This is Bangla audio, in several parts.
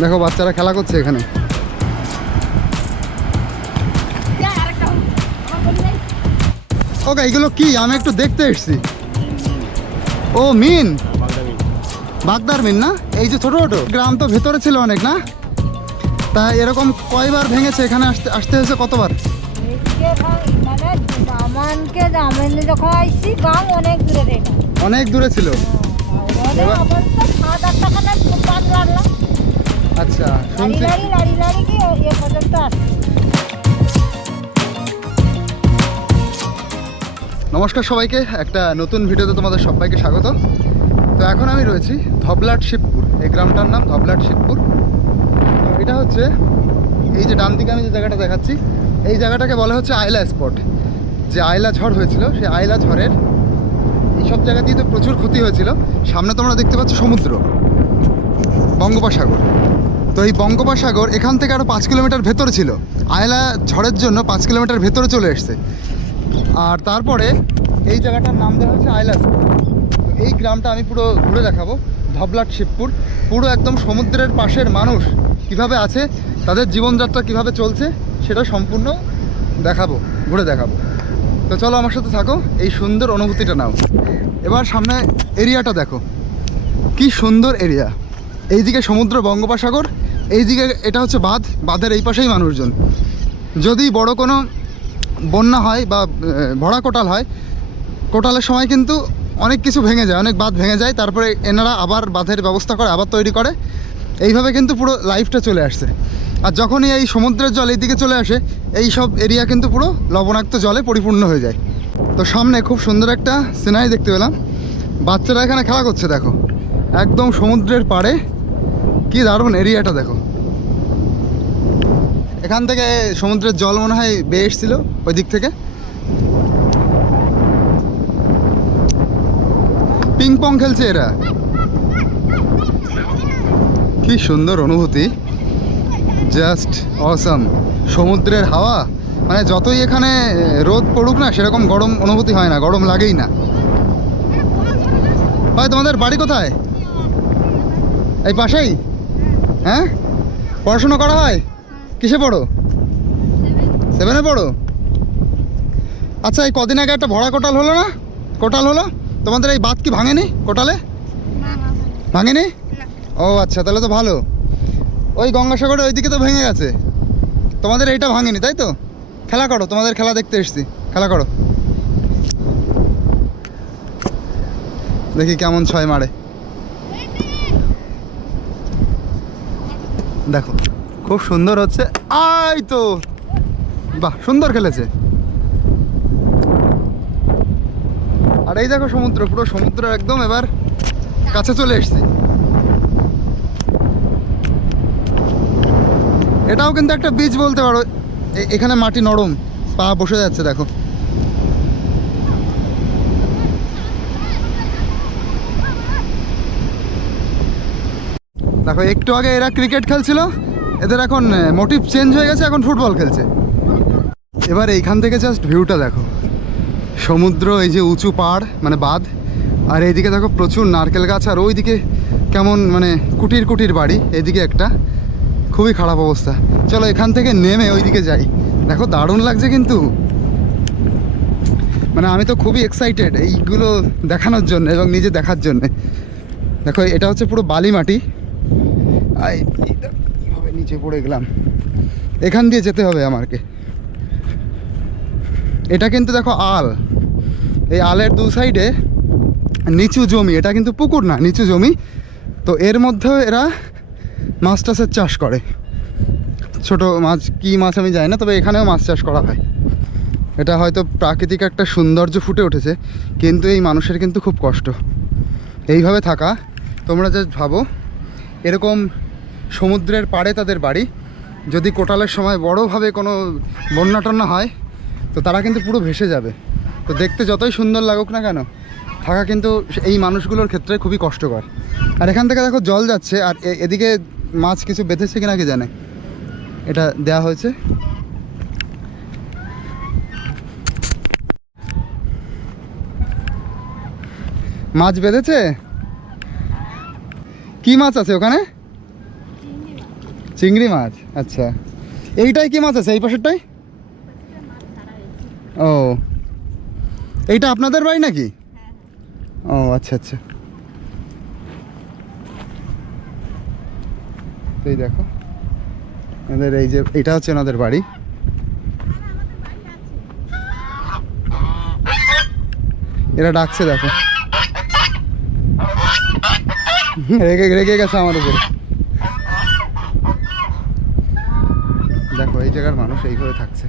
দেখো বাচ্চারা খেলা করছে এখানে। ওকে, এগুলো কি? আমি একটু দেখতে এসেছি। ও মিন, বাগদার মিন না? এই যে ছোট ছোট গ্রাম তো ভেতরে ছিল অনেক না? তা এরকম কয়বার ভেঙেছে এখানে আসতে আসতে হয়েছে কতবার? অনেক দূরে ছিল। আচ্ছা, শুনছি। নমস্কার সবাইকে, একটা নতুন ভিডিওতে তোমাদের সবাইকে স্বাগত। তো এখন আমি রয়েছি ধবলাট শিবপুর। এই গ্রামটার নাম ধবলাট শিবপুর। তো এটা হচ্ছে এই যে ডান দিকে আমি যে জায়গাটা দেখাচ্ছি, এই জায়গাটাকে বলা হচ্ছে আইলা স্পট। যে আইলা ঝড় হয়েছিল, সেই আইলা ঝড়ের এইসব জায়গা দিয়ে তো প্রচুর ক্ষতি হয়েছিল। সামনে তোমরা দেখতে পাচ্ছ সমুদ্র, বঙ্গোপসাগর। তো এই বঙ্গোপসাগর এখান থেকে আরও 5 কিলোমিটার ভেতরে ছিল। আইলা ঝড়ের জন্য 5 কিলোমিটার ভেতরে চলে এসছে। আর তারপরে এই জায়গাটার নাম দেওয়া হচ্ছে আইলা স্পট। এই গ্রামটা আমি পুরো ঘুরে দেখাবো, ধবলাট শিবপুর। পুরো একদম সমুদ্রের পাশের মানুষ কিভাবে আছে, তাদের জীবনযাত্রা কিভাবে চলছে, সেটা সম্পূর্ণ দেখাবো, ঘুরে দেখাবো। তো চলো আমার সাথে থাকো, এই সুন্দর অনুভূতিটা নাও। এবার সামনে এরিয়াটা দেখো, কি সুন্দর এরিয়া। এইদিকে সমুদ্র, বঙ্গোপসাগর, এইদিকে এটা হচ্ছে বাঁধ, বাঁধের এই পাশেই মানুষজন। যদি বড় কোনো বন্যা হয় বা ভরা কোটাল হয়, কোটালের সময় কিন্তু অনেক কিছু ভেঙে যায়, অনেক বাঁধ ভেঙে যায়। তারপরে এনারা আবার বাঁধের ব্যবস্থা করে, আবার তৈরি করে। এইভাবে কিন্তু পুরো লাইফটা চলে আসছে। আর যখনই এই সমুদ্রের জল এইদিকে চলে আসে, এই সব এরিয়া কিন্তু পুরো লবণাক্ত জলে পরিপূর্ণ হয়ে যায়। তো সামনে খুব সুন্দর একটা সিনারি দেখতে পেলাম। বাচ্চারা এখানে খেলা করছে, দেখো একদম সমুদ্রের পাড়ে। কি দারুণ এরিয়াটা দেখো। এখান থেকে সমুদ্রের জল মনে হয় বেয়ে এসেছিল ওই দিক থেকে। পিং পং খেলছে এরা। কি সুন্দর অনুভূতি, জাস্ট অসাম। সমুদ্রের হাওয়া, মানে যতই এখানে রোদ পড়ুক না, সেরকম গরম অনুভূতি হয় না, গরম লাগেই না। ভাই তোমাদের বাড়ি কোথায়? এই পাশেই? হ্যাঁ, পড়াশুনো করা হয়? কিসে পড়ো? 7-এ পড়ো? আচ্ছা, এই কদিন আগে একটা ভরা কোটাল হলো না? কোটাল হলো, তোমাদের এই বাঁধ কি ভাঙেনি কোটালে? ভাঙেনি? ও আচ্ছা, তাহলে তো ভালো। ওই গঙ্গাসাগরের ওইদিকে তো ভেঙে গেছে, তোমাদের এইটা ভাঙেনি, তাই তো? খেলা করো, তোমাদের খেলা দেখতে এসছি, খেলা করো। দেখি কেমন ছয় মারে। দেখো খুব সুন্দর হচ্ছে। আই তো, বাহ, সুন্দর খেলেছে। আর এই দেখো সমুদ্র, পুরো সমুদ্র একদম এবার কাছে চলে এসছি। এটাও কিন্তু একটা বীজ বলতে পারো। এখানে মাটি নরম, পা বসে যাচ্ছে দেখো। দেখো একটু আগে এরা ক্রিকেট খেলছিল, এদের এখন মোটিভ চেঞ্জ হয়ে গেছে, এখন ফুটবল খেলছে। এবার এইখান থেকে জাস্ট ভিউটা দেখো, সমুদ্র, এই যে উঁচু পাড় মানে বাঁধ, আর এইদিকে দেখো প্রচুর নারকেল গাছ, আর ওইদিকে কেমন মানে কুটির কুটির বাড়ি। এইদিকে একটা খুবই খারাপ অবস্থা। চলো এখান থেকে নেমে ওইদিকে যাই। দেখো দারুণ লাগছে কিন্তু, মানে আমি তো খুবই এক্সাইটেড এইগুলো দেখানোর জন্য এবং নিজে দেখার জন্যে। দেখো এটা হচ্ছে পুরো বালি মাটি। এইভাবে নিচে পড়ে গেলাম, এখান দিয়ে যেতে হবে আমাকে। এটা কিন্তু দেখো আল, এই আলের দু সাইডে নিচু জমি, এটা কিন্তু পুকুর না, নিচু জমি। তো এর মধ্যেও এরা মাছ টাছের চাষ করে। ছোট মাছ, কি মাছ আমি জানি না, তবে এখানেও মাছ চাষ করা হয়। এটা হয়তো প্রাকৃতিক একটা সৌন্দর্য ফুটে উঠেছে, কিন্তু এই মানুষের কিন্তু খুব কষ্ট এইভাবে থাকা। তোমরা যে ভাবো, এরকম সমুদ্রের পাড়ে তাদের বাড়ি, যদি কোটালের সময় বড়োভাবে কোনো বন্যা টন্যা হয়, তো তারা কিন্তু পুরো ভেসে যাবে। তো দেখতে যতই সুন্দর লাগুক না কেন, থাকা কিন্তু এই মানুষগুলোর ক্ষেত্রে খুবই কষ্টকর। আর এখান থেকে দেখো জল যাচ্ছে, আর এদিকে মাছ কিছু বেঁধেছে কিনা কি জানে, এটা দেয়া হয়েছে। মাছ বেঁধেছে। কি মাছ আছে ওখানে? চিংড়ি মাছ, আচ্ছা। এইটাই কি মাছ আছে এই পাশেরটাই? ও, এইটা আপনাদের বাড়ি নাকি? ও আচ্ছা আচ্ছা। এই দেখো এদের এই যে এটা হচ্ছে ওনাদের বাড়ি। এরা ডাকছে দেখো, রেগে রেগে গেছে আমার উপরে। দেখো এই জায়গার মানুষ এইভাবে থাকছে,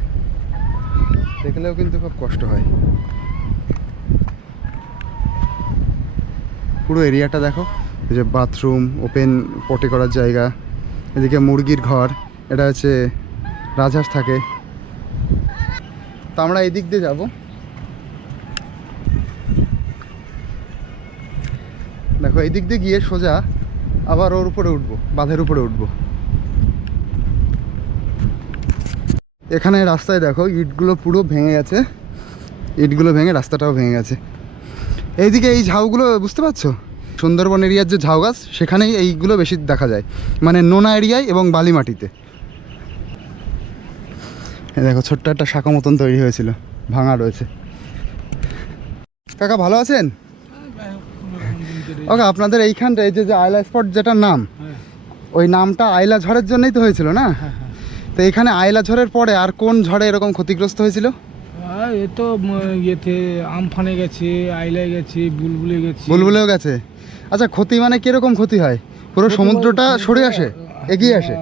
দেখলেও কিন্তু খুব কষ্ট হয়। পুরো এরিয়াটা দেখো, এই যে বাথরুম, ওপেন পটি করার জায়গা, এদিকে মুরগির ঘর, এটা হচ্ছে রাজহাঁস থাকে। তো আমরা এই দিক দিয়ে যাবো। দেখো এই দিক দিয়ে গিয়ে সোজা আবার ওর উপরে উঠবো, বাঁধের উপরে উঠবো। এখানে রাস্তায় দেখো ইটগুলো পুরো ভেঙে গেছে, ইটগুলো ভেঙে রাস্তাটাও ভেঙে গেছে। এইদিকে এই ঝাউগুলো বুঝতে পারছো, সুন্দরবন এরিয়ার যে ঝাউ গাছ সেখানেই এইগুলো বেশি দেখা যায়, মানে নোনা এরিয়ায় এবং বালি মাটিতে। দেখো ছোট্ট একটা শাখা মতন তৈরি হয়েছিল, ভাঙা রয়েছে। কাকা ভালো আছেন? ওকে, আপনাদের এইখানটা এই যে আইলা স্পট যেটার নাম, ওই নামটা আইলা ঝড়ের জন্যই তো হয়েছিল না? তো এখানে আইলা ঝড়ের পরে আর কোন ঝড়ে এরকম ক্ষতিগ্রস্ত হয়েছিল? এ তো ইয়েতে আমফানে গেছে, আইলায় গেছে, বুলবুলে গেছে। বুলবুলেও গেছে। আচ্ছা, ক্ষতি মানে কিরকম ক্ষতি হয়? পুরো সমুদ্রটা সরে আসে, এগিয়ে আসে?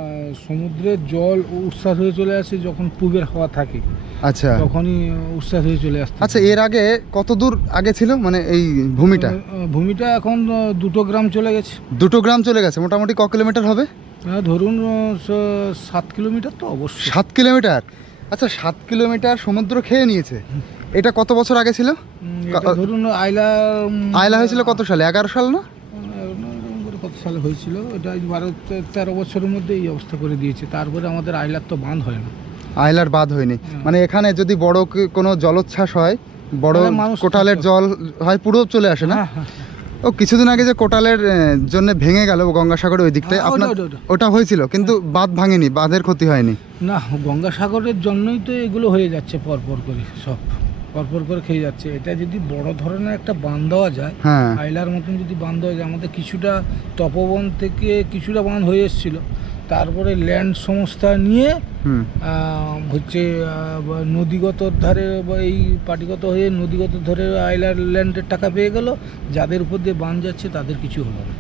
সমুদ্রের জল উচ্ছ্বাস হয়ে চলে আসে যখন পূবের হাওয়া থাকে, আচ্ছা তখনই উচ্ছ্বাস হয়ে চলে আসে। আচ্ছা, এর আগে কত দূর আগে ছিল মানে এই ভূমিটা? ভূমিটা এখন 2 গ্রাম চলে গেছে। 2 গ্রাম চলে গেছে। মোটামুটি ক কিলোমিটার হবে? ধরুন 7 কিলোমিটার তো অবশ্যই। 7 কিলোমিটার? আচ্ছা, 7 কিলোমিটার সমুদ্র খেয়ে নিয়েছে। এটা কত বছর আগে ছিল? এটা ধরুন আইলা হয়েছিল কত সালে? 11 সাল না? কত সালে হয়েছিল? এটা 12-13 বছরের মধ্যে এই অবস্থা করে দিয়েছে। তারপরে আমাদের আইলার তো বাঁধ হয় না। আইলার বাঁধ হয়নি, মানে এখানে যদি বড় কোনো জলোচ্ছ্বাস হয়, বড় কোটালের জল হয়, পুরো চলে আসে না? ও কিছুদিন আগে যে কোটালের জন্য ভেঙে গেল গঙ্গাসাগরের ওই দিকটায়, আপনার ওটা হয়েছিল, কিন্তু বাঁধ ভাঙেনি, বাঁধের ক্ষতি হয়নি না। গঙ্গাসাগরের জন্যই তো এগুলো হয়ে যাচ্ছে, পরপর করে সব পরপর করে খেয়ে যাচ্ছে। এটা যদি বড় ধরনের একটা বাঁধ দেওয়া যায়, আইলার মতন যদি বাঁধ দেওয়া যায়, আমাদের কিছুটা তপবন থেকে কিছুটা বাঁধ হয়ে এসেছিল, তারপরে ল্যান্ড সংস্থা নিয়ে হচ্ছে নদীগত ধারে এই পাটিগত হয়ে নদীগত ধরে আইলার ল্যান্ডের টাকা পেয়ে গেল। যাদের উপর দিয়ে বাঁধ যাচ্ছে তাদের কিছু হলো না।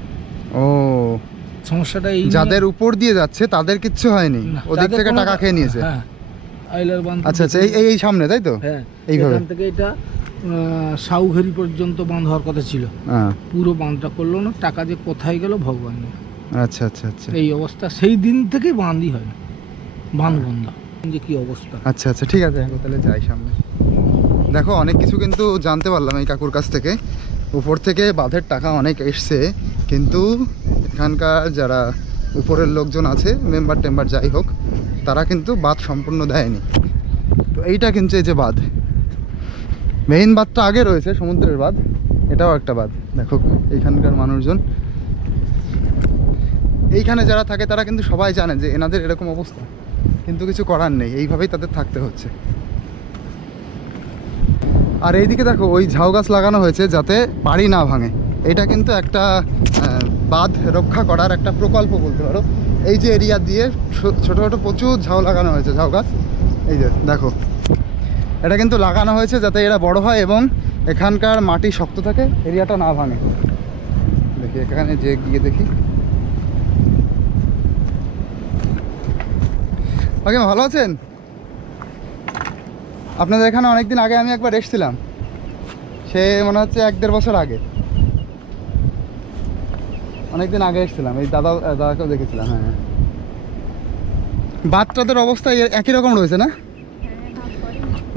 ও, সমস্যাটা এই, যাদের উপর দিয়ে যাচ্ছে তাদের কিচ্ছু হয়নি, ওদিক থেকে টাকা খেয়ে নিয়েছে। হ্যাঁ, আইলার বাঁধ। আচ্ছা আচ্ছা, এই সামনে তাই তো? হ্যাঁ, এইভাবে এখান থেকে এটা সাউঘেরি পর্যন্ত বাঁধ হওয়ার কথা ছিল, পুরো বাঁধটা করলো না। টাকা যে কোথায় গেল ভগবান জানে। আচ্ছা আচ্ছা আচ্ছা, এই অবস্থা সেই দিন থেকে বাঁধই হয় না, বাঁধ বন্ধ যে কি অবস্থা। আচ্ছা আচ্ছা, ঠিক আছে, তাহলে যাই সামনে। দেখো অনেক কিছু কিন্তু জানতে পারলাম এই কাকুর কাছ থেকে। উপর থেকে বাঁধের টাকা অনেক এসছে, কিন্তু এখানকার যারা উপরের লোকজন আছে, মেম্বার টেম্বার যাই হোক, তারা কিন্তু বাঁধ সম্পূর্ণ দেয়নি। তো এইটা কিন্তু এই যে বাঁধ, মেইন বাঁধটা আগে রয়েছে, সমুদ্রের বাঁধ, এটাও একটা বাঁধ। দেখো এইখানকার মানুষজন, এইখানে যারা থাকে তারা কিন্তু সবাই জানে যে এনাদের এরকম অবস্থা, কিন্তু কিছু করার নেই, এইভাবেই তাদের থাকতে হচ্ছে। আর এইদিকে দেখো ওই ঝাউ গাছ লাগানো হয়েছে যাতে বাড়ি না ভাঙে। এটা কিন্তু একটা বাঁধ রক্ষা করার একটা প্রকল্প বলতে পারো। এই যে এরিয়া দিয়ে ছোটো ছোটো প্রচুর ঝাউ লাগানো হয়েছে, ঝাউ গাছ। এই যে দেখো, এটা কিন্তু লাগানো হয়েছে যাতে এরা বড় হয় এবং এখানকার মাটি শক্ত থাকে, এরিয়াটা না ভাঙে। দেখি এখানে যে গিয়ে দেখি। ওকে, ভালো আছেন? আপনাদের এখানে অনেকদিন আগে আমি একবার এসেছিলাম, সে মনে হচ্ছে 1-1.5 বছর আগে, অনেকদিন আগে এসেছিলাম। এই দাদাকেও দেখেছিলাম। হ্যাঁ, বাঁধটাদের অবস্থা একই রকম রয়েছে না?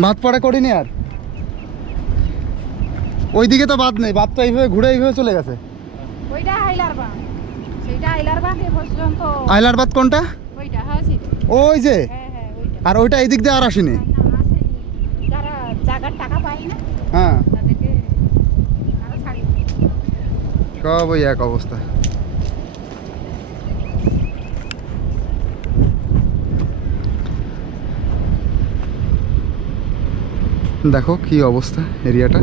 বাঁধ পড়া করিনি আর। ওইদিকে তো বাঁধ নেই, বাঁধ তো এইভাবে ঘুরে এইভাবে চলে গেছে। আইলার বাঁধ কোনটা? ওই যে, আর ওইটা এই দিক দিয়ে আর আসেনি। হ্যাঁ, সব ওই এক অবস্থা। দেখো কি অবস্থা এরিয়াটা।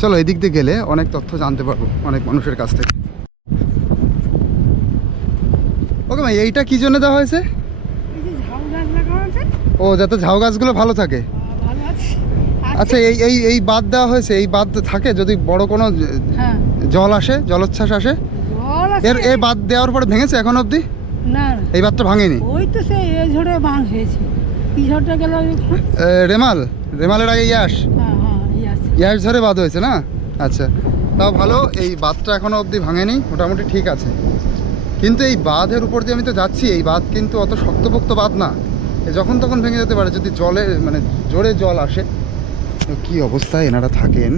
চলো এদিক দিয়ে গেলে অনেক তথ্য জানতে পারবো অনেক মানুষের কাছ থেকে। ওকে ভাই, এইটা কি জন্য দেওয়া হয়েছে? ও, যাতে ঝাউ গাছগুলো ভালো থাকে। আচ্ছা, এই বাঁধ দেওয়া হয়েছে, এই বাঁধ থাকে যদি বড় কোনো জল আসে, জলোচ্ছ্বাস আসে। এই বাঁধ দেওয়ার পরে ভেঙেছে এখন অবধি? না, এই বাঁধটা ভাঙেনি। ওই তো সেই এই ঝড়ে বাঁধ হয়েছে। কি ঝড়টা গেল? রেমালের আগে ইয়াস ইয়াস ঝড়ে বাঁধ হয়েছে না? আচ্ছা, তাও ভালো, এই বাঁধটা এখনো অবধি ভাঙেনি, মোটামুটি ঠিক আছে। কিন্তু এই বাঁধের উপর দিয়ে আমি তো যাচ্ছি, এই বাঁধ কিন্তু অত শক্তপোক্ত বাঁধ না, যখন তখন ভেঙে যেতে পারে যদি জলে মানে জোরে জল আসে। তো কী অবস্থায় এনারা থাকেন,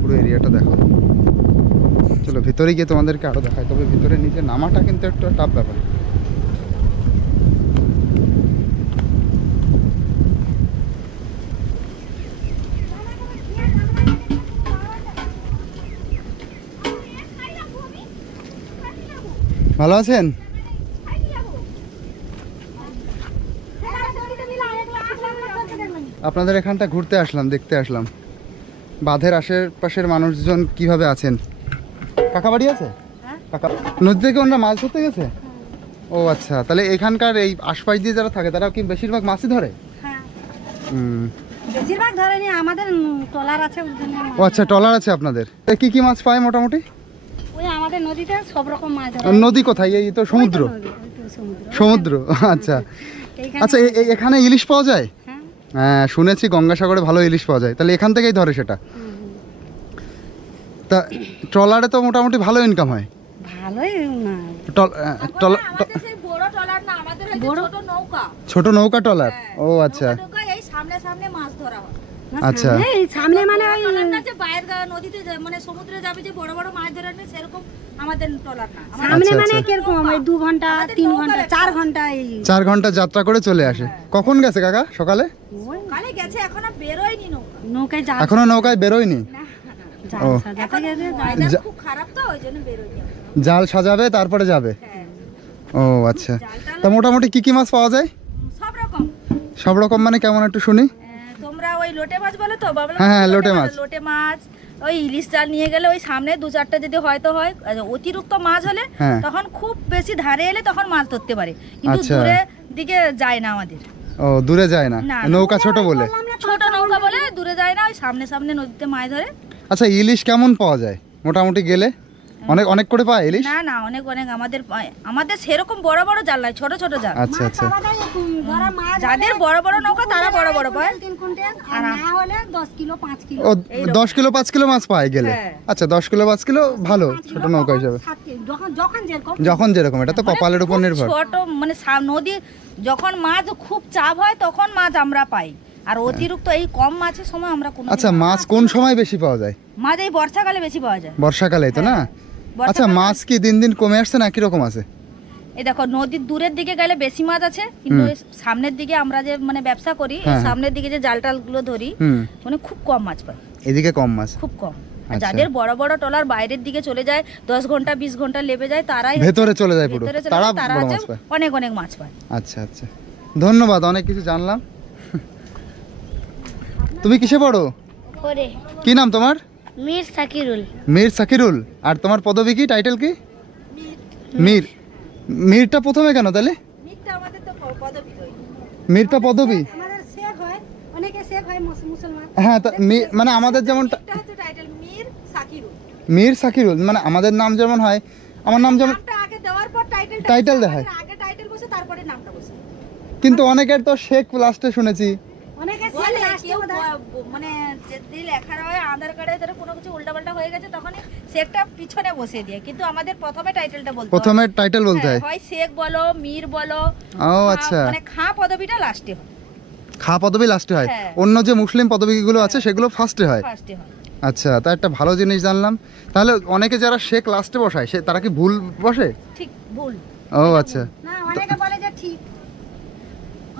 পুরো এরিয়াটা দেখো। চলো ভিতরে গিয়ে তোমাদেরকে আরও দেখায়, তবে ভিতরে নিচে নামাটা কিন্তু একটা টাফ ব্যাপার। ভালো আছেন? আপনাদের এখানটা ঘুরতে আসলাম, দেখতে আসলাম বাঁধের আশেপাশের মানুষজন কিভাবে আছেন। কাকা বাড়ি আছে? কাকা নদী থেকে ওনারা মাছ ধরতে গেছে? ও আচ্ছা, তাহলে এখানকার এই আশপাশ দিয়ে যারা থাকে তারা কি বেশিরভাগ মাছই ধরে? বেশিরভাগ ধরেনি, আমাদের ট্রলার আছে। ও আচ্ছা, ট্রলার আছে আপনাদের। কি কি মাছ পায় মোটামুটি? ওই আমাদের নদীতে সব রকম মাছ ধরে। নদী কোথায়? এই তো সমুদ্র। সমুদ্র, আচ্ছা আচ্ছা। এখানে ইলিশ পাওয়া যায়? হ্যাঁ, শুনেছি গঙ্গাসাগরে ভালো ইলিশ পাওয়া যায়, তাহলে এখান থেকেই ধরে সেটা। তা ট্রলারে তো মোটামুটি ভালো ইনকাম হয়। ভালোই না, ছোট নৌকা ট্রলার। ও আচ্ছা আচ্ছা, সামনে মানে নদীতে মানে সমুদ্রে যাবে যে বড় বড় মাছ ধরে আনবে সেরকম আমাদের ট্রলার না। সামনে মানে কিরকম 2 ঘন্টা 3 ঘন্টা 4 ঘন্টা 4 ঘন্টা যাত্রা করে চলে আসে। কখন গেছে কাকা? সকালে? সকালে গেছে, এখনো বেরোয়নি নৌকায়। এখনো নৌকায় বেরোয়নি? ও, খুব খারাপ তো, ওই জন্য বেরোয়নি। জাল সাজাবে তারপরে যাবে। ও আচ্ছা, তা মোটামুটি কি কি মাছ পাওয়া যায়? সব রকম। সব রকম মানে কেমন একটু শুনি। তোমরা ওই লোটে মাছ বলো তো? হ্যাঁ, লোটে মাছ। লোটে মাছ, ওই ইলিশ জাল নিয়ে গেলে ওই সামনে 2-4টা যদি হয়তো হয়, অতিরিক্ত মাছ হলে তখন খুব বেশি ধারে এলে তখন মাছ ধরতে পারে, কিন্তু দূরে দিকে যায় না আমাদের। ও, দূরে যায় না, নৌকা ছোট বলে। ছোট নৌকা বলে দূরে যায় না, ওই সামনে সামনে নদীতে মাছ ধরে। আচ্ছা, ইলিশ কেমন পাওয়া যায় মোটামুটি গেলে? অনেক অনেক করে পায় ইলিশ? না না, অনেক অনেক। আমাদের সেরকম বড় বড় জাল নাই, ছোট ছোট জাল। আচ্ছা আচ্ছা, যাদের বড় বড় নৌকা তারা বড় বড় পায়, আর না হলে 10 কিলো 5 কিলো। ও, 10 কিলো 5 কিলো মাছ পায় গেলে? আচ্ছা, 10 কিলো 5 কিলো ভালো ছোট নৌকা হিসাবে। যখন যেরকম, এটা তো কপালের উপর নির্ভর। ছোট মানে নদী যখন মাছ খুব চাপ হয় তখন মাছ আমরা পাই, আর অতিরিক্ত এই কম মাছের সময় আমরা কোনো। আচ্ছা, মাছ কোন সময় বেশি পাওয়া যায়? মাছ এই বর্ষাকালে বেশি পাওয়া যায়। বর্ষাকালে তো না? আচ্ছা, মাছ কি দিন দিন কমে আসছে না কিরকম আছে? এই দেখো, নদীর দূরের দিকে গেলে বেশি মাছ আছে, কিন্তু সামনের দিকে আমরা যে মানে ব্যবসা করি, সামনের দিকে যে জাল টাল গুলো ধরি, মানে খুব কম মাছ পাই। এদিকে কম মাছ, খুব কম। যাদের বড় বড় ট্রলার বাইরের দিকে চলে যায়, 10 ঘন্টা 20 ঘন্টা লেবে যায়, তারাই ভেতরে চলে যায় পুরো, তারা বড় মাছ পায়, অনেক অনেক মাছ পায়। আচ্ছা আচ্ছা, ধন্যবাদ, অনেক কিছু জানলাম। তুমি কিসে পড়ো? কি নাম তোমার? মীর সাকিরুল। মীর সাকিরুল। আর তোমার পদবী কি, টাইটেল কি? মীর। মীরটা প্রথমে কেন তাহলে? মীরটা আমাদের তো পদবী। মীরটা পদবী? আমাদের শেখ হয়, অনেকে শেখ হয় মুসলমান। হ্যাঁ, মানে আমাদের যেমন টাইটেল মীর সাকিরুল। মীর সাকিরুল মানে আমাদের নাম যেমন হয়, আমার নাম যেমন আগে দেওয়ার পর টাইটেল দেখায়, আগে টাইটেল বসে তারপরে নামটা বসে। কিন্তু অনেকের তো শেখ লাস্টে শুনেছি। অনেকে শেখ লাস্টে মানে যদি লেখা হয় আধার কার্ডে ধরে কোনো কিছু উল্টাপাল্টা হয়ে গেছে তখন শেখটা পিছনে বসে দিয়ে, কিন্তু আমাদের প্রথমে টাইটেলটা বলতে হয়। প্রথমে টাইটেল বলতে হয়, হয় শেখ বলো, মীর বলো। ও আচ্ছা, মানে খাঁ পদবিটা লাস্টে হয়। খাঁ পদবী লাস্টে হয়, অন্য যে মুসলিম পদবীগুলো আছে সেগুলো ফার্স্টে হয়। ফার্স্টে হয়। আচ্ছা, তা একটা ভালো জিনিস জানলাম। তাহলে অনেকে যারা শেখ লাস্টে বসায় তারা কি ভুল বসে? ঠিক ভুল। ও আচ্ছা, না, অনেকে বলে যে ঠিক,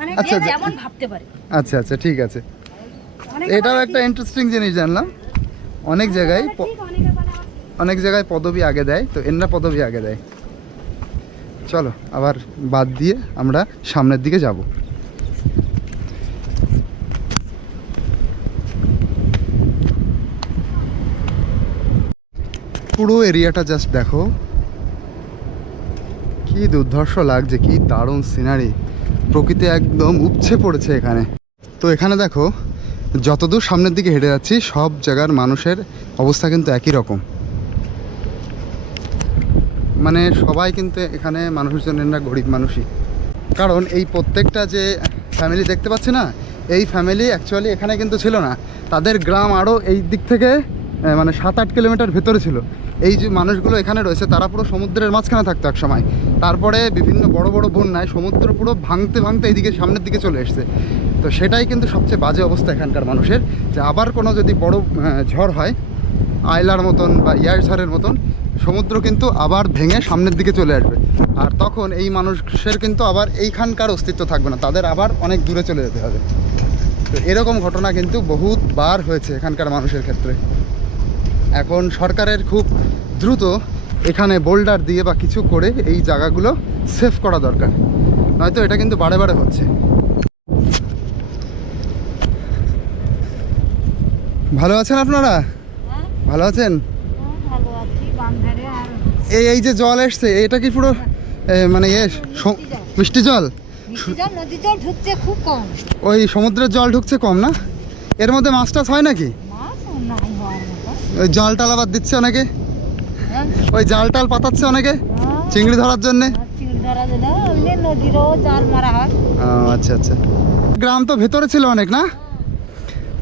অনেকে আচ্ছা যেমন ভাবতে পারে। আচ্ছা আচ্ছা, ঠিক আছে, এটাও একটা ইন্টারেস্টিং জিনিস জানলাম। অনেক জায়গায় পদবী আগে দেয়, তো এনরা পদবী আগে দেয়। চলো আবার বাদ দিয়ে আমরা সামনের দিকে যাব। পুরো এরিয়াটা জাস্ট দেখো, কি দুর্ধর্ষ লাগছে, কি দারুণ সিনারি, প্রকৃতি একদম উপচে পড়েছে এখানে। তো এখানে দেখো যতদূর সামনের দিকে হেঁটে যাচ্ছি সব জায়গার মানুষের অবস্থা কিন্তু একই রকম, মানে সবাই কিন্তু এখানে মানুষজনেরা গরিব মানুষই। কারণ এই প্রত্যেকটা যে ফ্যামিলি দেখতে পাচ্ছি না, এই ফ্যামিলি অ্যাকচুয়ালি এখানে কিন্তু ছিল না, তাদের গ্রাম আরও এই দিক থেকে মানে 7-8 কিলোমিটার ভেতরে ছিল। এই যে মানুষগুলো এখানে রয়েছে তারা পুরো সমুদ্রের মাঝখানে থাকতো এক সময়, তারপরে বিভিন্ন বড় বড় বন্যায় সমুদ্র পুরো ভাঙতে ভাঙতে এইদিকে সামনের দিকে চলে এসছে। তো সেটাই কিন্তু সবচেয়ে বাজে অবস্থা এখানকার মানুষের, যে আবার কোনো যদি বড় ঝড় হয় আয়লার মতন বা ইয়ার ঝড়ের মতন, সমুদ্র কিন্তু আবার ভেঙে সামনের দিকে চলে আসবে, আর তখন এই মানুষের কিন্তু আবার এইখানকার অস্তিত্ব থাকবে না, তাদের আবার অনেক দূরে চলে যেতে হবে। তো এরকম ঘটনা কিন্তু বহুতবার হয়েছে এখানকার মানুষের ক্ষেত্রে। এখন সরকারের খুব দ্রুত এখানে বোল্ডার দিয়ে বা কিছু করে এই জায়গাগুলো সেফ করা দরকার, নয়তো এটা কিন্তু বারে বারে হচ্ছে। ভালো আছেন আপনারা? ভালো আছেন? এই যে জল এসছে এটা কি পুরো মানে মিষ্টি জল? নদীর জল ঢুকছে খুব কম, ওই সমুদ্রের জল ঢুকছে কম না? এর মধ্যে মাছ টাছ হয় নাকি? ওই জাল টাল আবার দিচ্ছে অনেকে, ওই জাল টাল পাতাচ্ছে অনেকে চিংড়ি ধরার জন্যে। নদীরও জাল মারা হয়। আচ্ছা আচ্ছা। গ্রাম তো ভেতরে ছিল অনেক না?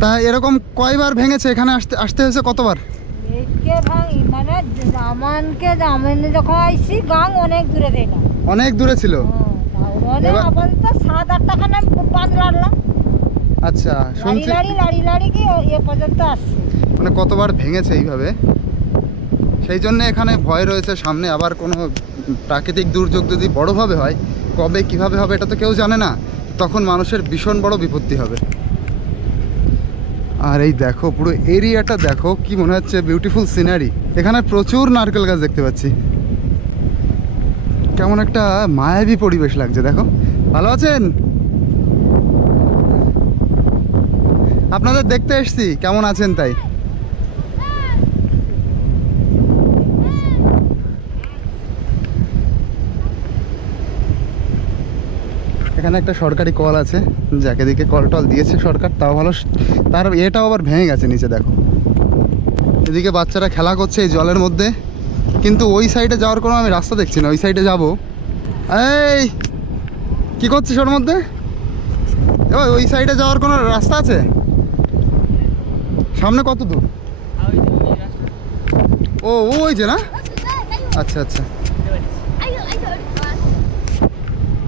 তা এরকম কয়বার ভেঙেছে এখানে আসতে হয়েছে কতবার? মানে আমি যখন আইসি গাং অনেক দূরে দেয় না, অনেক দূরে ছিল। আপাতত 7-8 খানা বাঁধ লাড়লাম। আচ্ছা, শুনছি লাড়ি কি এ পর্যন্ত আসছে, মানে কতবার ভেঙেছে এইভাবে, সেই জন্য এখানে ভয় রয়েছে সামনে আবার কোনো প্রাকৃতিক দুর্যোগ যদি বড়োভাবে হয়, কবে কিভাবে হবে এটা তো কেউ জানে না, তখন মানুষের ভীষণ বড় বিপত্তি হবে। আর এই দেখো পুরো এরিয়াটা দেখো, কি মনে হচ্ছে বিউটিফুল সিনারি। এখানে প্রচুর নারকেল গাছ দেখতে পাচ্ছি, কেমন একটা মায়াবী পরিবেশ লাগছে দেখো। ভালো আছেন? আপনাদের দেখতে এসছি কেমন আছেন তাই। এখানে একটা সরকারি কল আছে, যাকে দিকে কল টল দিয়েছে সরকার, তাও ভালো, তার এটাও আবার ভেঙে গেছে নিচে দেখো। এদিকে বাচ্চারা খেলা করছে এই জলের মধ্যে, কিন্তু ওই সাইডে যাওয়ার কোনো আমি রাস্তা দেখছি না, ওই সাইডে যাব। এই কি করছিস ওর মধ্যে? ওই সাইডে যাওয়ার কোনো রাস্তা আছে? সামনে কত দূর? ও ওই যে না, আচ্ছা আচ্ছা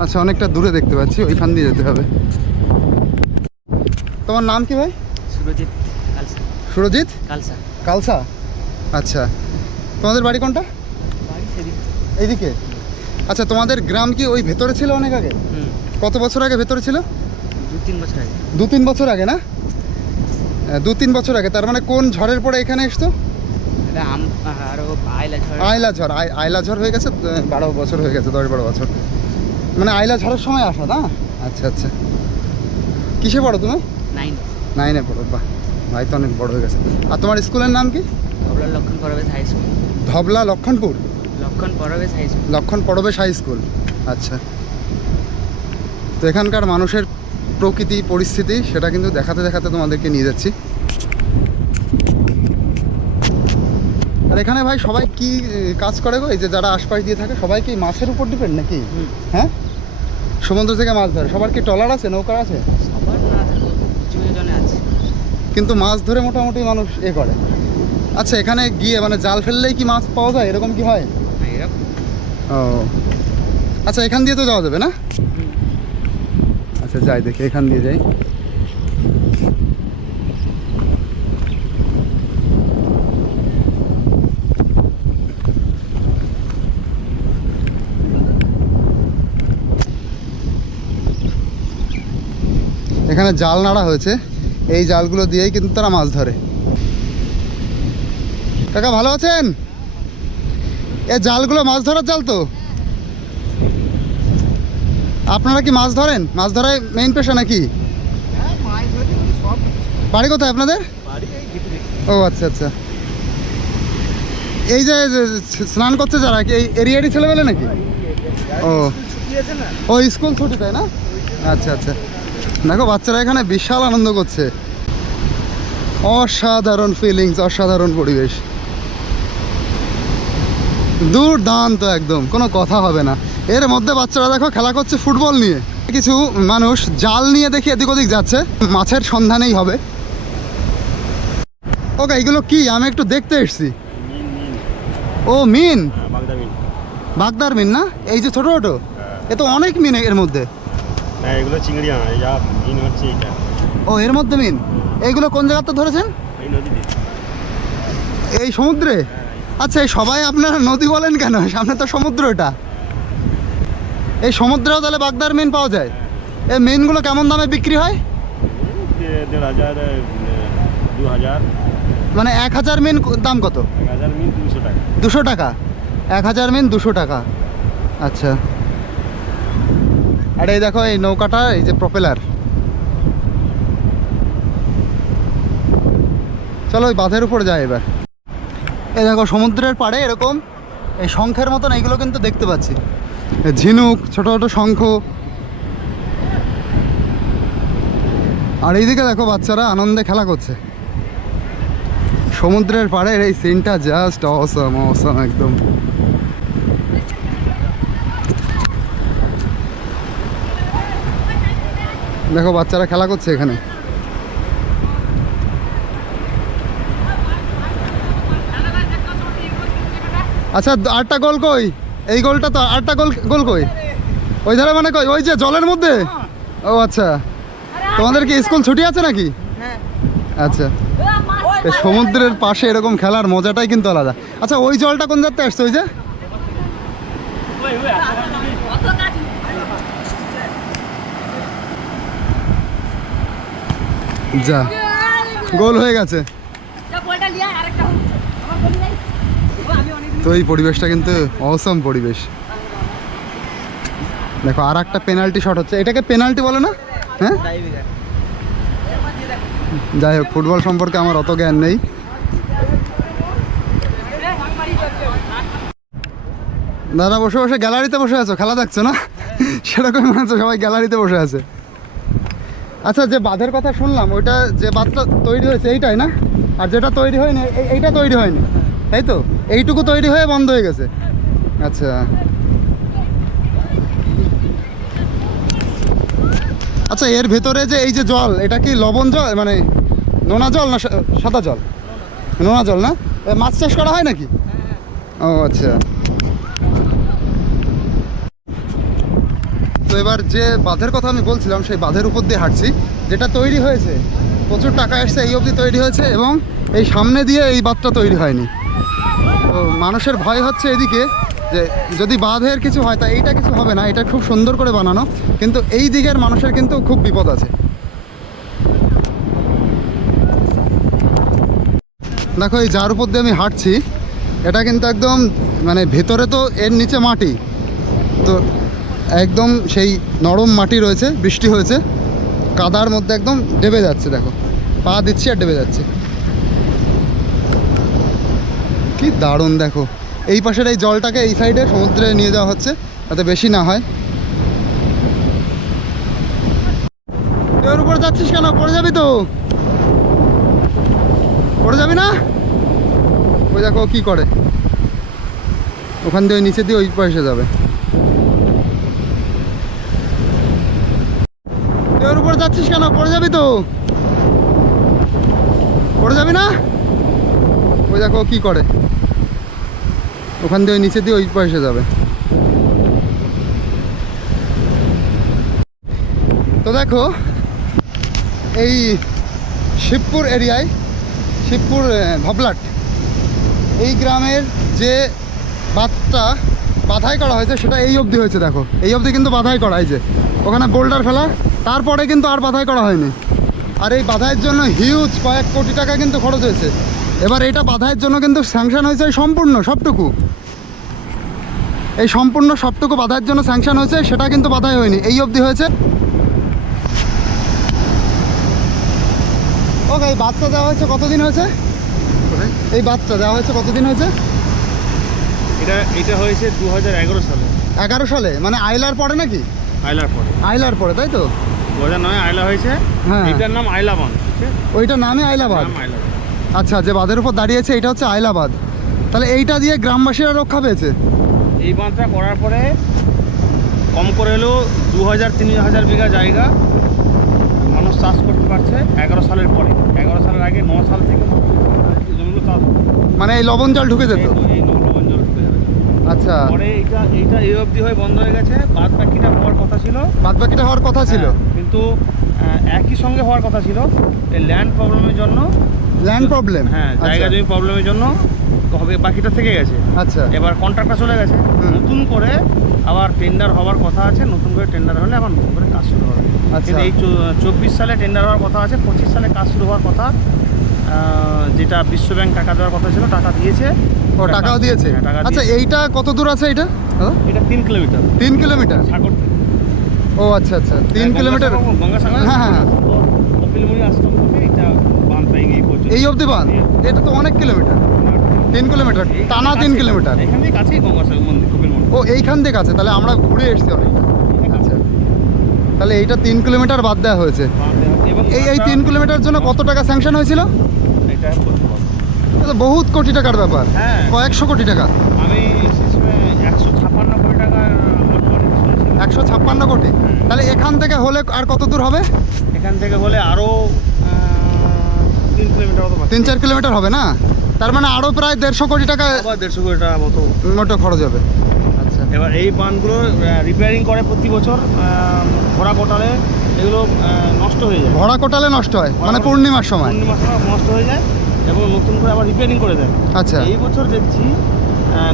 আচ্ছা, অনেকটা দূরে দেখতে পাচ্ছি, ওইখান দিয়ে যেতে হবে। তোমার নাম কি ভাই? সুরজিৎ কালসা। সুরজিৎ কালসা। কালসা, আচ্ছা। তোমাদের বাড়ি কোনটা? বাড়ি সেদিকে। এইদিকে? আচ্ছা, তোমাদের গ্রাম কি ওই ভেতরে ছিল অনেক আগে? কত বছর আগে ভেতরে ছিল? 2-3 বছর আগে। 2-3 বছর আগে না? 2-3 বছর আগে, তার মানে কোন ঝড়ের পরে এখানে এসছো? আরো আয়লা ঝড় হয়ে গেছে 12 বছর হয়ে গেছে, 10-12 বছর, মানে আয়লা ঝড়ের সময় আসা না? আচ্ছা আচ্ছা। কিসে পড়ো তুমি? 9-এ পড়ো। বাহ, ভাই তো অনেক বড় হয়ে গেছে। আর তোমার স্কুলের নাম কি? ধবলা লক্ষণ পরবেশ হাই স্কুল। ধবলা লক্ষণপুর? লক্ষণ পরবেশ হাই স্কুল। লক্ষণ পরবেশ হাই স্কুল, আচ্ছা। তো এখানকার মানুষের প্রকৃতি পরিস্থিতি সেটা কিন্তু দেখাতে দেখাতে তোমাদেরকে নিয়ে যাচ্ছি। আর এখানে ভাই সবাই কি কাজ করে গো? এই যে যারা আশপাশ দিয়ে থাকে সবাই কি মাছের উপর ডিপেন্ড নাকি? হ্যাঁ, সমুদ্র থেকে মাছ ধরে। সবার কি ট্রলার আছে, নৌকা আছে? সবার না, কিছু জনে আছে, কিন্তু মাছ ধরে মোটামুটি মানুষ করে। আচ্ছা, এখানে গিয়ে মানে জাল ফেললেই কি মাছ পাওয়া যায়, এরকম কি হয়? এরকম। ও আচ্ছা, এখান দিয়ে তো যাওয়া যাবে না? আচ্ছা যাই দেখি, এখান দিয়ে যাই। এখানে জাল নাড়া হয়েছে, এই জালগুলো দিয়েই কিন্তু তারা মাছ ধরে। কাকা ভালো আছেন? এই জালগুলো মাছ ধরার জাল তো? আপনারা কি মাছ ধরেন? মাছ ধরাই মেইন পেশা নাকি? বাড়ি কোথায় আপনাদের? ও আচ্ছা আচ্ছা। এই যে যে স্নান করছে যারা কি এই এরিয়ারই ছেলেবেলে নাকি? ও ও স্কুল ছুটি তাই না? আচ্ছা আচ্ছা। দেখো বাচ্চারা এখানে বিশাল আনন্দ করছে। অসাধারণ ফিলিংস, অসাধারণ পরিবেশ, দুর্দান্ত একদম, কোনো কথা হবে না। এর মধ্যে বাচ্চারা দেখো খেলা করছে ফুটবল নিয়ে। কিছু মানুষ জাল নিয়ে দেখি এদিক ওদিক যাচ্ছে, মাছের সন্ধানেই হবে। ওকে, এগুলো কি? আমি একটু দেখতে এসেছি। ও মিন, বাগদার মিন না? এই যে ছোট ছোট, এ তো অনেক মিন এর মধ্যে। হ্যাঁ এগুলো চিংড়ি, মিন হচ্ছে এটা। ও এর মধ্যে মিন। এইগুলো কোন জায়গাতে ধরেছেন? এই নদীতে। এই সমুদ্রে? আচ্ছা, এই সবাই আপনারা নদী বলেন কেন? সামনে তো সমুদ্র। এটা এই সমুদ্রেও তাহলে বাগদার মিন পাওয়া যায়? এই মিনগুলো কেমন দামে বিক্রি হয়? 1500, 2000। মানে 1000 মিন দাম কত? 1000 মিন 200 টাকা। 200 টাকা? 1000 মিন 200 টাকা। আচ্ছা। আর এই দেখো এই নৌকাটা, এই যে প্রপেলার। চলো ওই বাঁধের উপরে যাই এবার। এই দেখো সমুদ্রের পাড়ে এরকম এই শঙ্খের মতন এইগুলো কিন্তু দেখতে পাচ্ছি, ঝিনুক, ছোট ছোট শঙ্খ। আর এইদিকে দেখো বাচ্চারা আনন্দে খেলা করছে। সমুদ্রের পাড়ের এই সিনটা জাস্ট অসম, অসম একদম। দেখো বাচ্চারা খেলা করছে এখানে। আচ্ছা, আটটা গোল কই? এই গোলটা তো আটটা গোল। গোল কই? ওই ধারে মানে কই? ওই যে জলের মধ্যে? ও আচ্ছা, তোমাদের কি স্কুল ছুটি আছে নাকি? আচ্ছা, এই সমুদ্রের পাশে এরকম খেলার মজাটাই কিন্তু আলাদা। আচ্ছা, ওই জলটা কোন জায়গাতে আসছে? ওই যে যা, গোল হয়ে গেছে। তো এই পরিবেশটা কিন্তু অসম পরিবেশ। দেখো আর একটা পেনাল্টি শট হচ্ছে। এটাকে পেনাল্টি বলে না? হ্যাঁ, যাই হোক, ফুটবল সম্পর্কে আমার অত জ্ঞান নেই। দাদা বসে বসে গ্যালারিতে বসে আছো, খেলা দেখছো না? সেরকম মনে হচ্ছে সবাই গ্যালারিতে বসে আছে। আচ্ছা, যে বাঁধের কথা শুনলাম, ওইটা যে বাঁধটা তৈরি হয়েছে এইটাই না? আর যেটা তৈরি হয়নি এইটা তৈরি হয়নি, তাই তো? এইটুকু তৈরি হয়ে বন্ধ হয়ে গেছে। আচ্ছা, আচ্ছা, এর ভেতরে যে এই যে জল, এটা কি লবণ জল, মানে নোনা জল না সাদা জল? নোনা জল না? মাছ চাষ করা হয় নাকি? ও আচ্ছা। তো এবার যে বাঁধের কথা আমি বলছিলাম, সেই বাঁধের উপর দিয়ে হাঁটছি। যেটা তৈরি হয়েছে, প্রচুর টাকা এসছে, এই অবধি তৈরি হয়েছে, এবং এই সামনে দিয়ে এই বাঁধটা তৈরি হয়নি। তো মানুষের ভয় হচ্ছে এদিকে যে যদি বাঁধের কিছু হয় তা এইটা কিছু হবে না, এটা খুব সুন্দর করে বানানো, কিন্তু এই দিকের মানুষের কিন্তু খুব বিপদ আছে। দেখো এই যার উপর দিয়ে আমি হাঁটছি, এটা কিন্তু একদম মানে ভেতরে তো এর নিচে মাটি, তো একদম সেই নরম মাটি রয়েছে, বৃষ্টি হয়েছে, কাদার মধ্যে একদম ডেবে যাচ্ছে। দেখো পা দিচ্ছি আর ডেবে যাচ্ছে। কি দারুণ! দেখো এই পাশের এই জলটাকে এই সাইডে সমুদ্রে নিয়ে যাওয়া হচ্ছে যাতে বেশি না হয়। এর উপর যাচ্ছিস কেন? পড়ে যাবি তো। পড়ে যাবি না? ওই দেখো কি করে, ওখান দিয়ে নিচে দিয়ে ওই পাশে যাবে। এর উপর যাচ্ছিস কেন? পড়ে যাবি তো। পড়ে যাবি না? ওই দেখো কি করে, ওখান দিয়ে নিচে দিয়ে ওই পাশে যাবে। তো দেখো এই শিবপুর এরিয়ায়, শিবপুর ভাবলাট, এই গ্রামের যে বাঁধটা বাধাই করা হয়েছে সেটা এই অবধি হয়েছে। দেখো এই অবধি কিন্তু বাধাই করা হয়েছে, ওখানে বোল্ডার ফেলা, তারপরে কিন্তু আর বাধাই করা হয়নি। আর এই বাধাইয়ের জন্য হিউজ কয়েক কোটি টাকা কিন্তু খরচ হয়েছে। এবার এটা বাধাইয়ের জন্য কিন্তু স্যাংশন হয়েছে সম্পূর্ণ সবটুকু, এই সম্পূর্ণ সবটুকু বাধাইয়ের জন্য স্যাংশন হয়েছে, সেটা কিন্তু বাধাই হয়নি, এই অবধি হয়েছে। ওকে, এই বাচ্চা দেওয়া হয়েছে কতদিন হয়েছে? এই বাচ্চা দেওয়া হয়েছে কতদিন হয়েছে? এটা হয়েছে 2011 সালে 11 সালে, মানে আইলার পরে নাকি? আইলার পরে, আইলার পরে, তাই তো? 2009 আইলা হয়েছে। হ্যাঁ। এটার নাম আইলা বাঁধ। ওইটা নামে আইলাবাদ। নাম আইলা বাঁধ। আচ্ছা, যে বাঁধের উপর দাঁড়িয়েছে এটা হচ্ছে আইলাবাদ। তাহলে এইটা দিয়ে গ্রামবাসীরা রক্ষা পেয়েছে। এই বাঁধটা করার পরে কম করে হলেও 2000-3000 বিঘা জায়গা মানুষ চাষ করতে পারছে 11 সালের পরে। 11 সালের আগে 9 সাল থেকে জমিগুলো চাষ হতো। মানে এই লবণ জল ঢুকে যেত। এই লবণ জল ঢুকে যাবে। আচ্ছা, পরে এইটা এই অবধি হয়ে বন্ধ হয়ে গেছে। বাদ বাকিটা হওয়ার কথা ছিল। বাদ বাকিটা হওয়ার কথা ছিল। হ্যাঁ, কিন্তু একই সঙ্গে হওয়ার কথা ছিল। এই ল্যান্ড প্রবলেমের জন্য, ল্যান্ড প্রবলেম। হ্যাঁ, জায়গা জমি প্রবলেমের জন্য হবে বাকিটা থেকে গেছে। আচ্ছা, এবার কন্ট্রাক্টটা চলে গেছে। হুম। নতুন করে আবার টেন্ডার হওয়ার কথা আছে। নতুন করে টেন্ডার হলে আবার নতুন করে কাজ শুরু হবে। আচ্ছা। কিন্তু এই 24 সালে টেন্ডার হওয়ার কথা আছে, 25 সালে কাজ শুরু হওয়ার কথা। যেটা বিশ্ব ব্যাংক টাকা দেওয়ার কথা ছিল, টাকা দিয়েছে। ও টাকাও দিয়েছে। হ্যাঁ, টাকা আচ্ছা, দিয়েছে। এইটা কত দূর আছে এটা দাদা? এটা 3 কিলোমিটার 3 কিলোমিটার। সাগর থেকে। ও আচ্ছা আচ্ছা, 3 কিলোমিটার। গঙ্গাসাগর। হ্যাঁ, হ্যাঁ। কপিলমুনি আশ্রম থেকে এটা বাঁধটা এই পর্যন্ত। এই অবধি বাঁধ? এটা তো অনেক কিলোমিটার। 3 কিলোমিটার টানা 3 কিলোমিটার। এখান থেকে কাছেই গঙ্গাসাগর মন্দির, কপিল মন্দির। ও এইখান থেকে আছে, তাহলে আমরা ঘুরে এসেছি অনেকটা। আচ্ছা, তাহলে এইটা 3 কিলোমিটার বাদ দেওয়া হয়েছে। এবং এই 3 কিলোমিটার জন্য কত টাকা স্যাংশন হয়েছিল? এটা বলতে পারবো। এটা তো বহুত কোটি টাকার ব্যাপার। হ্যাঁ। কয়েকশো কোটি টাকা। আমি সেই সময় 156 কোটি টাকার আনুমানিক শুনেছিলাম। 156 কোটি। তাহলে এখান থেকে হলে আর কত দূর হবে? এখান থেকে হলে আরও 3 কিলোমিটার মতো বাকি। 3-4 কিলোমিটার হবে না? তার মানে আরও প্রায় 150 কোটি টাকা আবার 150 কোটি টাকা মতো। মোটো খরচ হবে। আচ্ছা, এবার এই বাঁধগুলো রিপেয়ারিং করে প্রতি বছর। ভরা কোটালে এগুলো নষ্ট হয়ে যায়। ভরা কোটালে নষ্ট হয়, মানে পূর্ণিমার সময়। পূর্ণিমার সময় নষ্ট হয়ে যায় এবং নতুন করে আবার রিপেয়ারিং করে দেয়। আচ্ছা, এই বছর দেখছি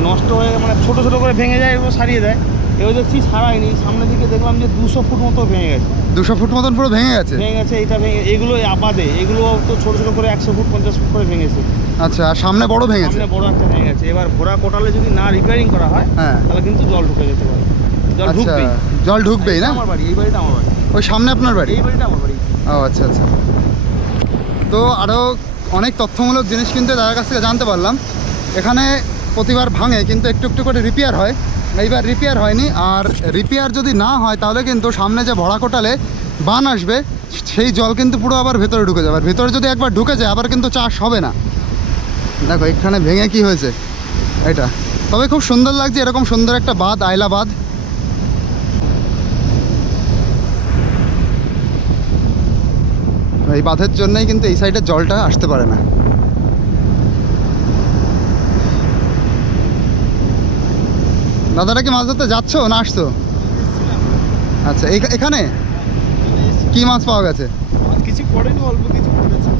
নষ্ট হয়ে, মানে ছোট ছোট করে ভেঙে যায়, এগুলো সারিয়ে দেয়। এবার দেখছি সারাইনি। সামনের দিকে দেখলাম যে 200 ফুট মতো ভেঙে গেছে। 200 ফুট মতন পুরো ভেঙে গেছে। ভেঙে গেছে, এটা ভেঙে, এগুলো আবাদে, এগুলো তো ছোট ছোট করে 100 ফুট 50 ফুট করে ভেঙেছে। আচ্ছা, আর সামনে বড় ভেঙেছে। সামনে বড় একটা ভেঙে গেছে। এবার ভরা কোটালে যদি না রিপেয়ারিং করা হয়, হ্যাঁ। তাহলে কিন্তু জল ঢুকে যেতে পারে। জল আচ্ছা, ঢুকবেই। জল ঢুকবেই না? আমার বাড়ি, এই বাড়িটা আমার বাড়ি। ওই সামনে আপনার বাড়ি? এই বাড়িটা আমার বাড়ি। ও আচ্ছা আচ্ছা। তো আরও অনেক তথ্যমূলক জিনিস কিন্তু দাদার কাছ থেকে জানতে পারলাম। এখানে প্রতিবার ভাঙে, কিন্তু একটু একটু করে রিপেয়ার হয়। এইবার রিপেয়ার হয়নি। আর রিপেয়ার যদি না হয় তাহলে কিন্তু সামনে যে ভরা কোটালে বান আসবে, সেই জল কিন্তু পুরো আবার ভেতরে ঢুকে যাবে। আর ভেতরে যদি একবার ঢুকে যায় আবার কিন্তু চাষ হবে না। দেখো এখানে ভেঙে কি হয়েছে এটা। তবে খুব সুন্দর লাগছে এরকম সুন্দর একটা বাঁধ, আইলা বাঁধ। এই বাঁধের জন্যই কিন্তু এই সাইডে জলটা আসতে পারে না। দাদারা কি মাছ ধরতে যাচ্ছ না আসছো? আচ্ছা, এখানে কি মাছ পাওয়া গেছে? কিছু পড়েনি, অল্প কিছু পড়েছে।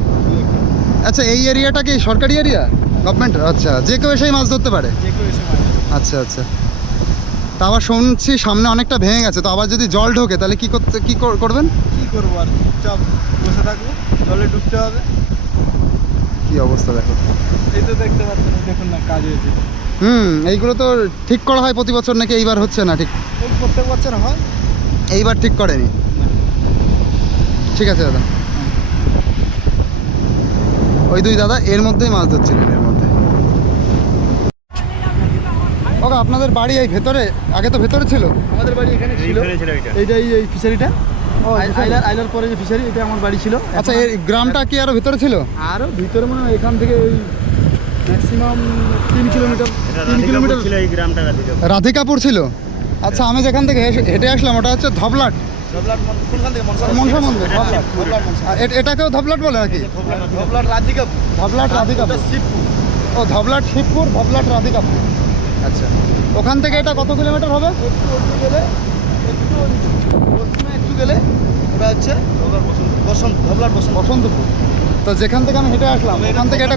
আচ্ছা, এই এরিয়াটা কি সরকারি এরিয়া, গভর্নমেন্ট? আচ্ছা, যে কেউ এসেই মাছ ধরতে পারে। আচ্ছা আচ্ছা। তা আবার শুনছি সামনে অনেকটা ভেঙে গেছে, তো আবার যদি জল ঢোকে তাহলে কি করবেন? কি করবো আর, চুপচাপ বসে থাকবো, জলে ডুবতে হবে। কি অবস্থা দেখো। এই তো দেখতে পাচ্ছেন, দেখুন না কাজ হয়েছে। এইগুলো তো ঠিক করা হয় প্রতি বছর নাকি? এইবার হচ্ছে না ঠিক? এই প্রত্যেক বছর হয়। এইবার ঠিক করেনি। ঠিক আছে দাদা। ওই দুই দাদা এর মধ্যেই মাছ ধরছিলেন, এর মধ্যে। ওকে, আপনাদের বাড়ি এই ভেতরে? আগে তো ভেতরে ছিল। আমাদের বাড়ি এখানে ছিল। এইখানে ছিল এটা। এইটাই এই ফিশারিটা, ও, আইলার পরে যে ফিশারি, এটা আমার বাড়ি ছিল। আচ্ছা, এই গ্রামটা কি আরো ভেতরে ছিল? আরও ভিতরে মানে এখান থেকে ওই ম্যাক্সিমাম 3 কিলোমিটার। এটা 3 কিলোমিটার ছিল এই গ্রামটা রাধিকাপুর। রাধিকাপুর ছিল। আচ্ছা, আমি যেখান থেকে হেঁটে আসলাম ওটা হচ্ছে ধবলাট। কোনখান থেকে? মনসা মন্দির। ধবলাট মনসা। আর এটাকেও ধবলাট বলে নাকি? ধবলাট রাধিকাপুর। ধবলাট রাধিকাপুর। ওটা শিবপুর। ও, ধবলাট শিবপুর, ধবলাট রাধিকাপুর। আচ্ছা, ওখান থেকে এটা কত কিলোমিটার হবে? একটু গেলে, একটু গেলে ওটা হচ্ছে ধবলাট বসন্তপুর। তো যেখান থেকে আমি হেঁটে আসলাম ওখান থেকে এটা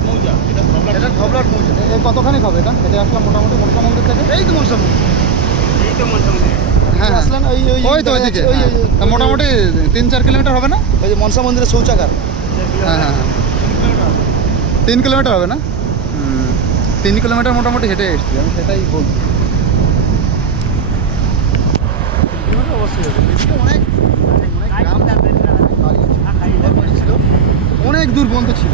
এটা ধবলাট মৌজা। কতখানি হবে? এটা হেঁটে আসলাম মোটামুটি মনসা মন্দির থেকে। এই তো মনসা মন্দির। এই তো মনসামন্দির। হ্যাঁ, আসলেন ওই তো ওইদিকে। তা মোটামুটি 3-4 কিলোমিটার হবে না? ওই যে মনসা মন্দিরের শৌচাগার। হ্যাঁ হ্যাঁ, 3 কিলোমিটার হবে না? 3 কিলোমিটার মোটামুটি হেঁটে এসেছি, আমি সেটাই বলছি। অনেক দূর পর্যন্ত ছিল।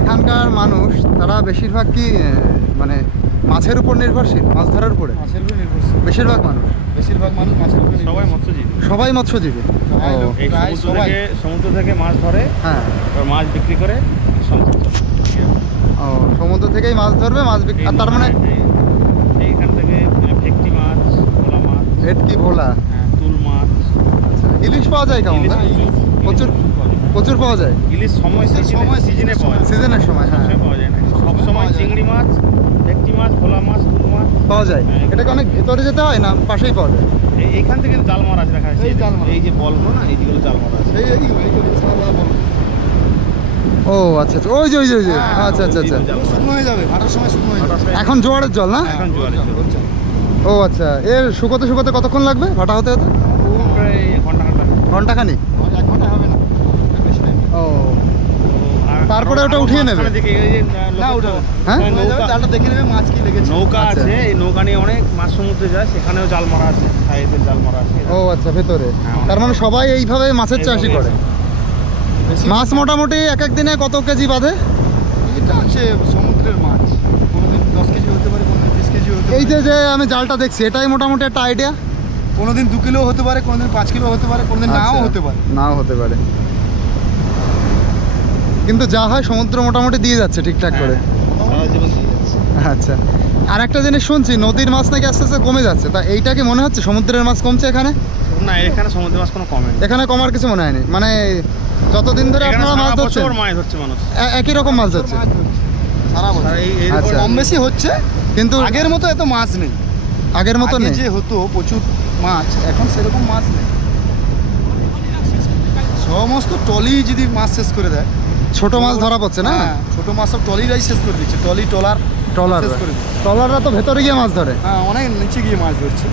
এখানকার মানুষ তারা বেশিরভাগ কি মানে মাছের উপর নির্ভরশীল, মাছ ধরার উপরে মাছের উপরে নির্ভরশীল। বেশিরভাগ মানুষ? বেশিরভাগ মানুষ মাছের উপরে সবাই নির্ভরশীল। মৎস্যজীবী। সবাই মৎস্যজীবী? প্রায় ও, লোক- এই প্রায় সবাই। সমুদ্র থেকে মাছ ধরে, হ্যাঁ। এবার মাছ বিক্রি করে সংসার চালায়। ও, সমুদ্র থেকেই মাছ ধরবে, মাছ বিক্রি, আর তার মানে এইখান থেকে ভেটকি মাছ, ভোলা মাছ, ভেটকি, ভোলা, তুল মাছ, আচ্ছা, ইলিশ পাওয়া যায় কেমন? ইলিশ না? প্রচুর প্রচুর প্রচুর পাওয়া পাওয়া যায়। যায় ইলিশ সময় সিজনে পাওয়া যায়, সিজনের সময়, হ্যাঁ সবসময় পাওয়া যায় না। সব সময় চিংড়ি মাছ, ভেটকি মাছ, ভোলা মাছ, তুল মাছ পাওয়া যায়। এটাকে অনেক ভেতরে যেতে হয় না, পাশেই পাওয়া যায়? এইখান থেকে জাল মারা আছে দেখা যাচ্ছে। এই জাল মারা। এই যে বলগুলো না, এইগুলো জাল মারা আছে। সারা বলো। ও আচ্ছা আচ্ছা, ওই যে ওই যে ওই যে, আচ্ছা আচ্ছা আচ্ছা। শুকনো হয়ে যাবে, ভাটার সময় শুকনো হয়ে যাবে। এখন জোয়ারের জল না? এখন জোয়ারের জল। ও আচ্ছা, এর শুকোতে শুকোতে কতক্ষণ লাগবে ভাটা হতে হতে? প্রায় ঘন্টা ঘন্টা। ঘন্টাখানিক? 1 ঘন্টা হবে না, বেশি টাইম। ও, তারপরে ওটা উঠিয়ে নেবে? না, উঠাবে না। হ্যাঁ? হয়ে যাবে, জালটা দেখে নেবে মাছ কি লেগেছে। নৌকা আচ্ছা। আছে, এই নৌকা নিয়ে অনেক মাছ সমুদ্রে যায়, সেখানেও জাল মারা আছে, সাইডে জাল মারা আছে। ও আচ্ছা, ভেতরে। হ্যাঁ। তার মানে সবাই এইভাবে মাছের চাষই করে? বেশি- মাছ মোটামুটি এক এক দিনে কত কেজি বাঁধে? এটা হচ্ছে সমুদ্রের মাছ, কোনোদিন 10 কেজি হতে পারে, কোনোদিন 20 কেজি হতে এই পারে, যে যে আমি জালটা দেখছি, এটাই মোটামুটি একটা আইডিয়া? কোনোদিন 2 কিলো হতে পারে, কোনোদিন 5 কিলো হতে পারে, কোনোদিন নাও হতে পারে। নাও হতে পারে, কিন্তু যা হয় সমুদ্র মোটামুটি দিয়ে যাচ্ছে ঠিকঠাক করে। সারা জীবন দিয়ে যাচ্ছে। আচ্ছা, আর একটা জিনিস শুনছি, নদীর মাছ নাকি আস্তে আস্তে কমে যাচ্ছে, তা এইটা কি মনে হচ্ছে সমুদ্রের মাছ কমছে এখানে? না, এখানে সমুদ্রের মাছ কোনো কমে না। এখানে কমার কিছু মনে হয়নি, মানে যতদিন ধরে এখানে আপনারা মাছ সারা ধরছেন বছর মাছ ধরছে মানুষ। একই রকম মাছ ধরছে, মাছ ধরছে সারা বছর। আর এই আচ্ছা। কম বেশি হচ্ছে, কিন্তু আগের মতো এত মাছ নেই। আগের মতো আগে নেই। যে হতো প্রচুর মাছ, এখন সেরকম মাছ নেই। সমস্ত টলি যদি মাছ শেষ করে দেয়, ছোট মাছ ধরা পড়ছে না? হ্যাঁ, ছোট মাছ সব টলিরাই শেষ করে দিচ্ছে, ট্রলার ট্রলার, শেষ করে দিচ্ছে। ট্রলাররা তো ভেতরে গিয়ে মাছ ধরে। হ্যাঁ, অনেক নিচে গিয়ে মাছ ধরছে।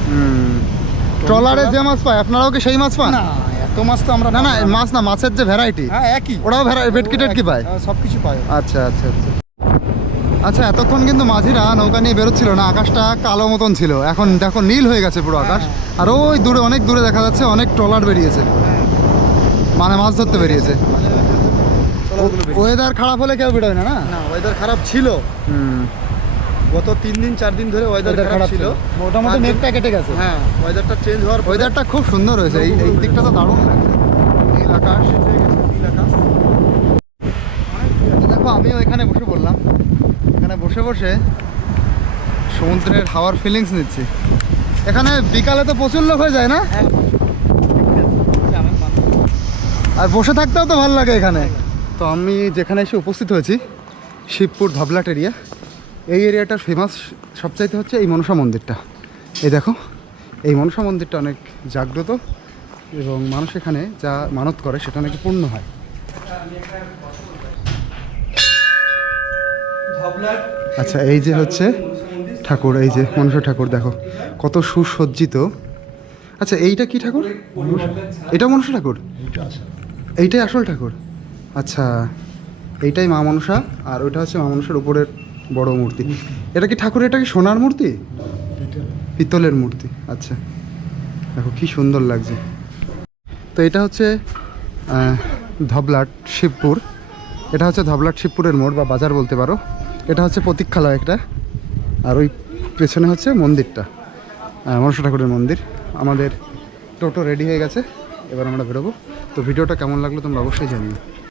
ট্রলারে যে মাছ পায়, আপনারাও কি সেই মাছ পান? না, এত মাছ তো আমরা না না, পাবো মাছ না, মাছের যে ভ্যারাইটি, হ্যাঁ, একই। ওরাও ভেটকি টেটকি পায়? সব কিছু পায়। আচ্ছা আচ্ছা আচ্ছা। আচ্ছা, এতক্ষণ কিন্তু মাঝিরা নৌকা নিয়ে বেরোচ্ছিল না, আকাশটা কালো মতন ছিল, এখন দেখো নীল হয়ে গেছে পুরো আকাশ। আর ওই দূরে, অনেক দূরে দেখা যাচ্ছে অনেক ট্রলার বেরিয়েছে, মানে মাছ ধরতে বেরিয়েছে। ওয়েদার খারাপ হলে কেউ বেরোয় না, না? না, ওয়েদার খারাপ ছিল, গত 3 দিন 4 দিন ধরে ওয়েদার খারাপ ছিল। মোটামুটি মেঘটা কেটে গেছে। হ্যাঁ, ওয়েদারটা চেঞ্জ হওয়ার পরে ওয়েদারটা খুব সুন্দর হয়েছে, এই এই দিকটা তো দারুণ লাগছে, নীল আকাশ। নীল আকাশ। দেখো, আমিও এখানে বসে পড়লাম, এখানে বসে বসে সমুদ্রের হাওয়ার ফিলিংস নিচ্ছি। এখানে বিকালে তো প্রচুর লোক হয়ে যায় না? আর বসে থাকতেও তো ভালো লাগে এখানে। তো আমি যেখানে এসে উপস্থিত হয়েছি, শিবপুর ধবলাট এরিয়া, এই এরিয়াটার ফেমাস সবচাইতে হচ্ছে এই মনসা মন্দিরটা। এই দেখো, এই মনসা মন্দিরটা অনেক জাগ্রত এবং মানুষ এখানে যা মানত করে সেটা নাকি পূর্ণ হয়। আচ্ছা, এই যে হচ্ছে ঠাকুর, এই যে মনসা ঠাকুর, দেখো কত সুসজ্জিত। আচ্ছা, এইটা কি ঠাকুর? এটা মনসা ঠাকুর? এইটাই আসল ঠাকুর? আচ্ছা, এইটাই মা মনসা, আর ওইটা হচ্ছে মা মনসার উপরের বড় মূর্তি। এটা কি ঠাকুর? এটা কি সোনার মূর্তি? পিতলের মূর্তি। আচ্ছা, দেখো কি সুন্দর লাগছে। তো এটা হচ্ছে ধবলাট শিবপুর, এটা হচ্ছে ধবলাট শিবপুরের মোড় বা বাজার বলতে পারো। এটা হচ্ছে প্রতীক্ষালয় একটা, আর ওই পেছনে হচ্ছে মন্দিরটা, মনসা ঠাকুরের মন্দির। আমাদের টোটো রেডি হয়ে গেছে, এবার আমরা বেরোবো। তো ভিডিওটা কেমন লাগলো তোমরা অবশ্যই জানিও।